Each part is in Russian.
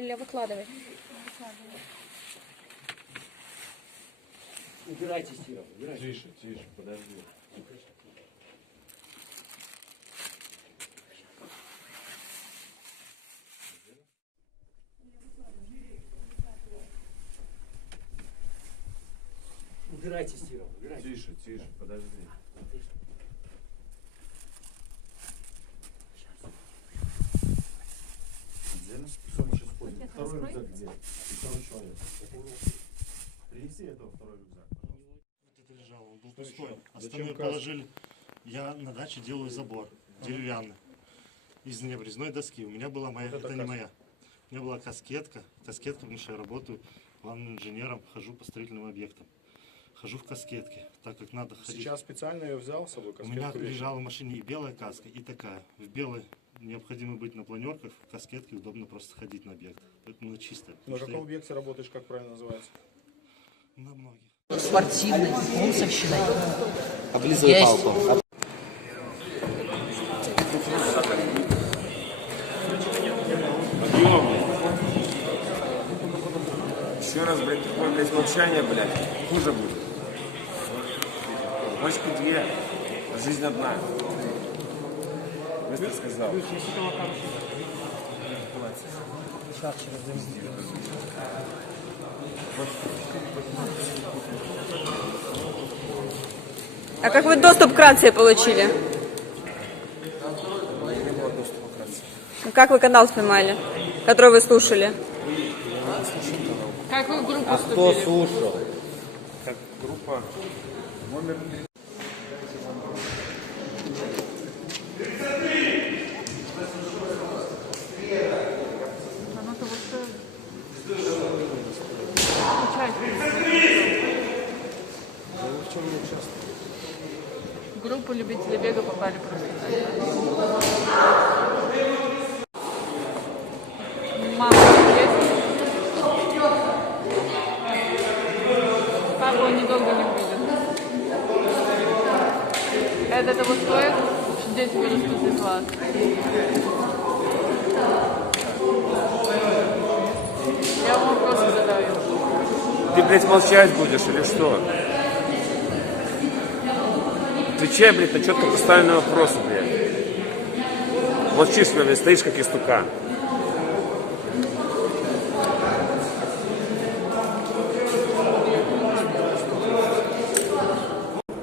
Илья, выкладывай. Убирайтесь, Тира, убирайтесь. Тише, тише, подожди. Убирайтесь, Тира, убирайтесь. Тише, тише, подожди. Все, мы сейчас ходим. Второй рюкзак где? И второй человек. Принеси этого второй рюкзак, пожалуйста. Вот это лежал, он был пустой. Остальные положили. Я на даче делаю забор деревянный из необрезной доски. У меня была моя, это не моя. У меня была каскетка, потому что я работаю главным инженером, хожу по строительным объектам. Хожу в каскетке, так как надо ходить. Сейчас специально ее взял с собой, У меня лежала в машине и белая каска, и такая. В белой необходимо быть на планерках, в каскетке удобно просто ходить на объект. Поэтому чисто. На каком объекте работаешь, как правильно называется? На многих. Спортивной, пулсовщиной. Облизывай палку. Еще раз, блядь, такое, блядь, молчание, блядь, хуже будет. Бочки две, а жизнь одна. Быстро сказал. А как вы доступ к рации получили? Как вы канал снимали, который вы слушали? Как вы в группу Кто слушал? Как группа номер 3. В группу любителей бега попали просто. Мама есть? Папу недолго не будет. Это того стоит, что дети вырастут из вас. Я вам вопросы задаю. Ты, блядь, молчать будешь или что? Отвечай, блядь, на четко поставленные вопросы, блядь. Молчишь, блядь, стоишь как истукан.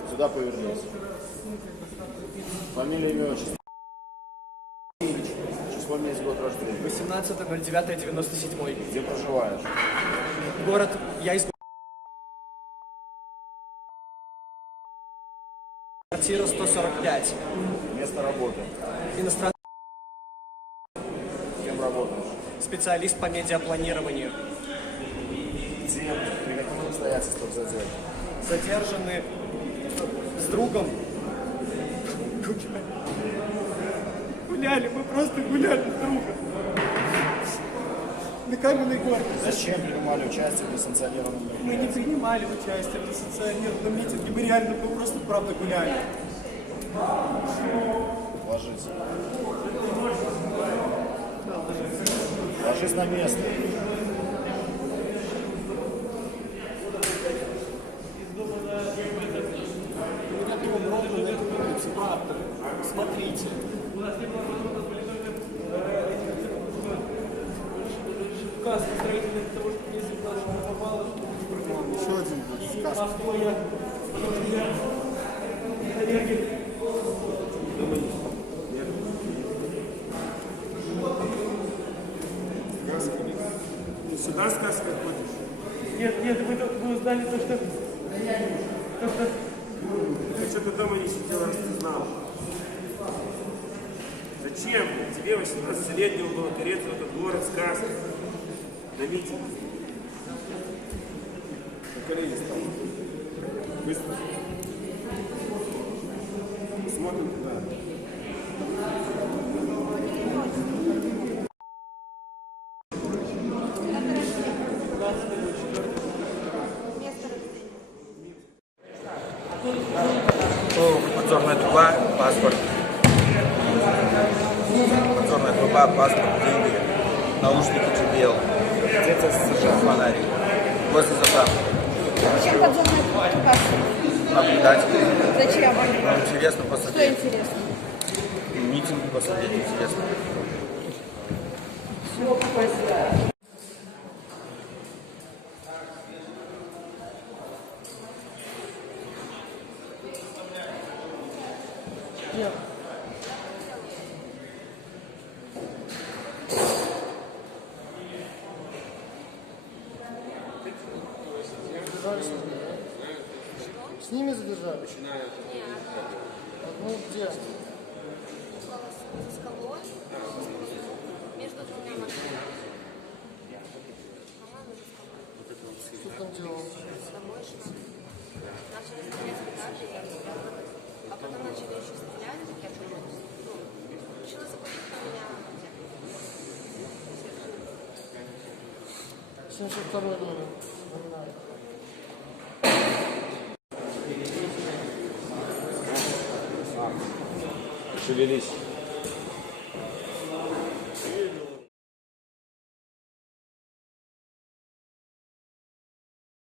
Сюда повернись. Фамилия, имя, отчество. Число, месяц, год рождения. 18.09.97. Где проживаешь? Город, я из квартира 145. Место работы. Иностранный Кем работаешь? специалист по медиапланированию. Где? При каких обстоятельствах задержан? Задержаны с другом. Гуляли, мы просто гуляли с другом. На Каменной горке. Зачем принимали участие в несанкционированном Мы мероприятии? не принимали участие в несанкционированном митинге, мы реально, мы просто правда гуляли. Ложись. Ложись на место. Смотрите. Сказка строительная для того, чтобы если даже не попало, еще один сказка. Сюда сказка ходишь? Нет, вы узнали то, что... Ты что-то дома не сидел, раз ты знал. Зачем тебе 18-летнему было переться в этот город сказки? На митинг. На колени стал. Быстро. Смотрим туда. Подзорная труба, паспорт. Подзорная труба, паспорт, деньги. наушники тебе, где-то сержант фонарик. Возле заправки. Зачем подзорная трубка? Наблюдать. Зачем? Вам интересно Что посмотреть. интересно? Митинг посмотреть интересно. С ними задержали? Ну где? Между двумя машинами. Что там делал? Начали стрелять петарды, а потом начали еще стрелять, я решила запустить на меня. 72 номер. Напоминаю. Шевелись.